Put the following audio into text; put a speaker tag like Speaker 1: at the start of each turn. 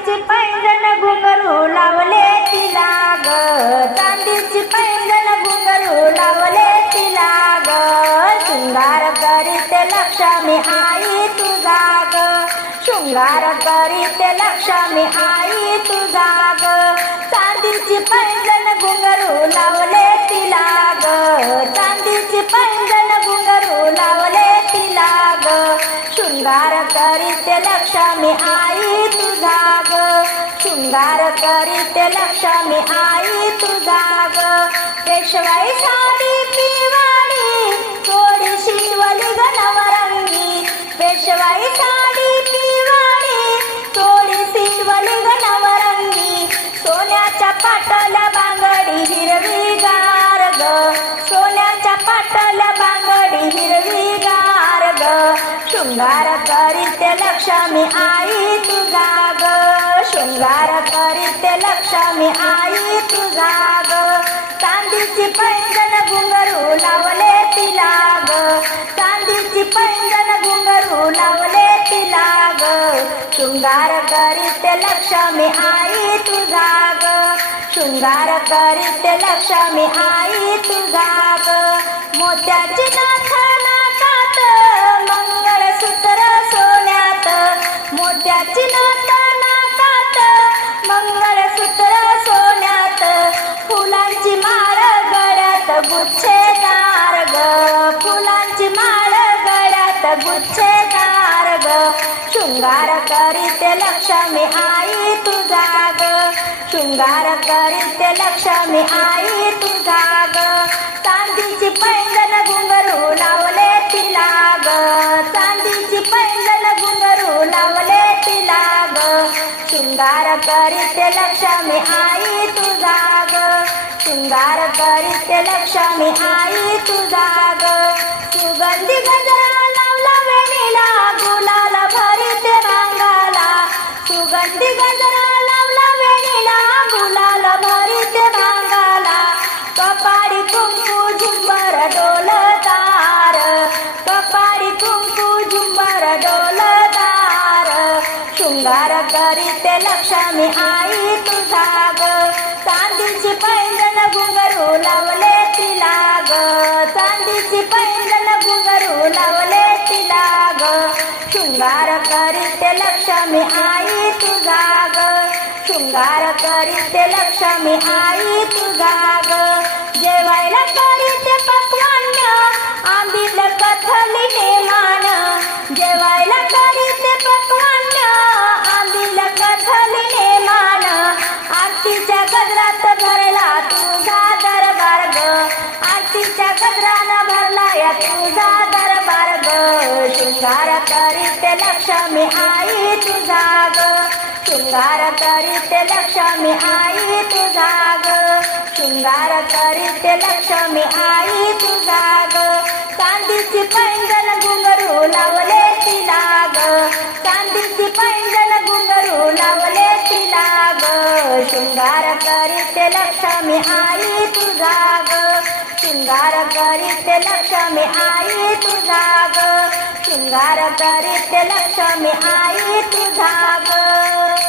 Speaker 1: चांदीची पैंजण घुंगरू लावले तिला ग. चांदीची पैंजण घुंगरू लावले तिला ग. शृंगार करीत लक्ष्मी आई तुझा ग. शृंगार करीत लक्ष्मी आई तुझा ग. चांदीची पैंजण घुंगरू लाव करीत लक्ष्मी आई तुझा ग. शृंगार करीत लक्ष्मी आई तुझा ग. पेशवाई साडी पिवा शृंगार करीत लक्ष्मी आई तुझा ग. शृंगार करीत लक्ष्मी आई तुझा ग. चांदीची पैंजण घुंगरू लावले तिला ग. चांदीची पैंजण घुंगरू लावले तिला ग. शृंगार करीत लक्ष्मी आई तुझा ग. शृंगार करीत लक्ष्मी आई तुझा ग. मोत्याची नाथा शृंगार करीत लक्ष्मी आई तुझा ग. शृंगार करीत लक्ष्मी आई तुझा ग. चांदीची पैंजण घुंगरू लावले तिला ग. चांदीची पैंजण घुंगरू लावले तिला ग. शृंगार करीत लक्ष्मी आई तुझा ग. शृंगार करीत लक्ष्मी आई तुझा ग. सुगंधी गजर झुंबर डोलदार कपाळी कुंकू झुंबर डोलदार शृंगार करीते लक्ष्मी आई तुझा ग. चांदीची पैंजण घुंगरू लावले तिला ग. चांदीची पैंजण घुंगरू लावले तिला ग. शृंगार करीते लक्ष्मी आई तुझा ग. शृंगार करीते लक्ष्मी आई तुझा ग. शृंगार करीत लक्ष्मी आई तुझा ग. शृंगार करीत लक्ष्मी आई तुझा ग. शृंगार करीत लक्ष्मी आई तुझा ग. चांदीची पैंजण घुंगरू लावले तिला ग. चांदीची पैंजण घुंगरू लावले तिला ग शृंगार करीत लक्ष्मी आई तुझा ग. शृंगार करीत लक्ष्मी आई तुझा ग. शृंगार करीत लक्ष्मी आई तुझा ग.